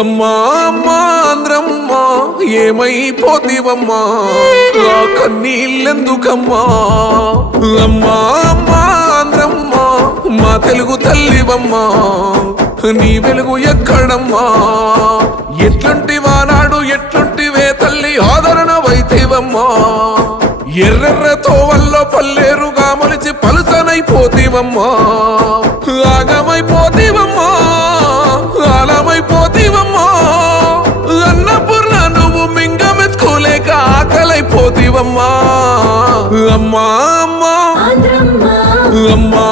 అమ్మా అమ్మా ఆంధ్రమ్మా ఏమైపోతివమ్మా? కన్నీళ్ళెందుకమ్మా? అమ్మా అమ్మా తల్లివమ్మా నీ వెలుగు ఎక్కడమ్మా? ఎట్లుంటి వానాడు ఎట్లుంటివే తల్లి ఆదరణ వైతివమ్మా ఎర్రెర్రతో వల్ల పల్లేరుగా మొలిచి పలుసనైపోతివమ్మా. ఆగమైపోతివమ్మా ఆలమైపోతివమ్మా. అన్నపూర్ణ నువ్వు మింగమెత్తుకోలేక ఆకలైపోతివమ్మా. అమ్మా అమ్మా. అమ్మా.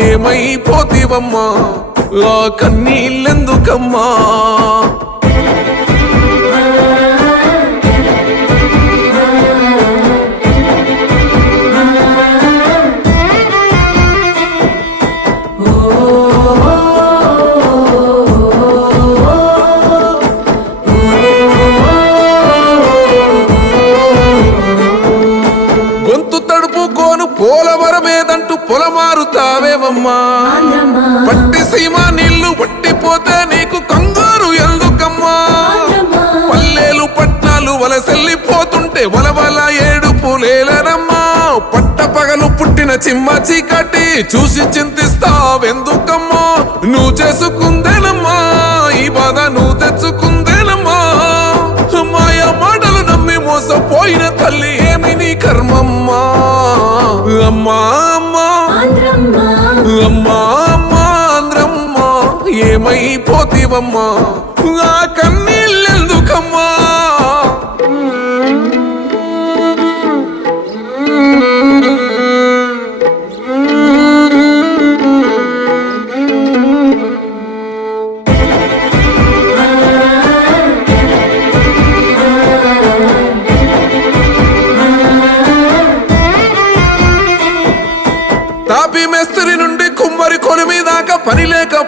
ఏమైపోతేవమ్మా? ఆ కన్నీళ్ళెందుకమ్మా? గొంతు ఆంధ్రమ్మ పట్టి సీమ నీళ్ళు పట్టిపోతే నీకు కంగారు ఎందుకమ్మా? పల్లెలు పట్నాలు వలసెల్లిపోతుంటే వలవల ఏడుపు లేలనమ్మా. పట్ట పగలు పుట్టిన చిమ్మ చీకటి చూసి చింతిస్తావెందుకమ్మా? నువ్వు చేసుకుందేనమ్మా ఈ బాధ నువ్వు తెచ్చుకుందేనమ్మా. మాయ మాటలు నమ్మి మోసపోయిన తల్లి ఏమి నీ కర్మమ్మా? అమ్మా ఆంధ్రమ్మ అమ్మా ఏమైపోతివమ్మా?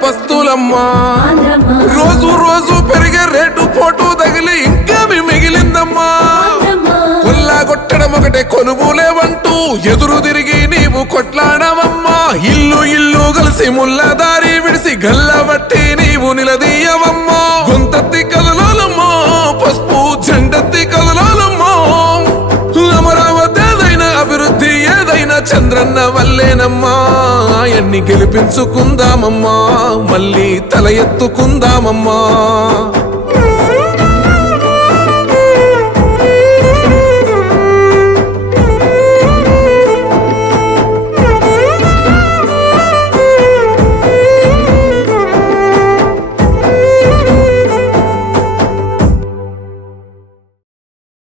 పస్తులమ్మా రోజు రోజు పెరిగే రేటు పోటు తగిలి ఇంకా మీ మిగిలిందమ్మా కొల్లా కొట్టడం ఒకటే కొనుగోలేవంటూ ఎదురు తిరిగి నీవు కొట్లాడవమ్మా. ఇల్లు ఇల్లు కలిసి ముల్లదారి విడిసి గల్లబట్టి నీవు నిలదీయవమ్మా. గొంతెత్తి ఏదైనా వల్లేనమ్మా ఎన్ని గెలిపించుకుందామమ్మా మళ్ళీ తల ఎత్తుకుందామమ్మా.